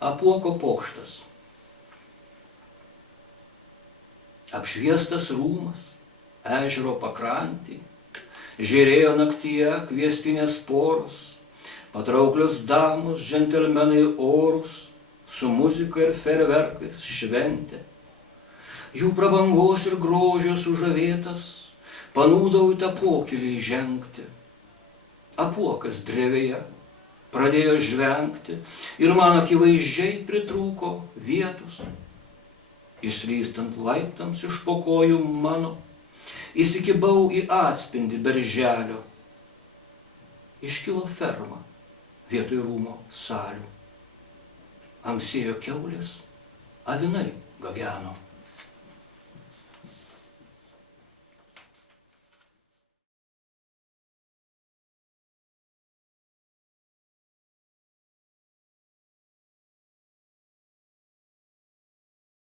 Apuoko pokštas. Apšviestas rūmas, ežero pakrantį, žėrėjo naktyje kviestinės poros, patrauklios damos, džentelmenai orus, su muzika ir fejerverkais šventė. Jų prabangos ir grožio sužavėtas, panūdau į tą pokylį žengti. Apuokas drevėje pradėjo žvengti ir man akivaizdžiai pritrūko vietos. Išslystant laiptams iš po kojų mano, įsikibau į atspindį berželio. Iškilo ferma vietoj rūmo salių. Amsėjo kiaulės, avinai gageno.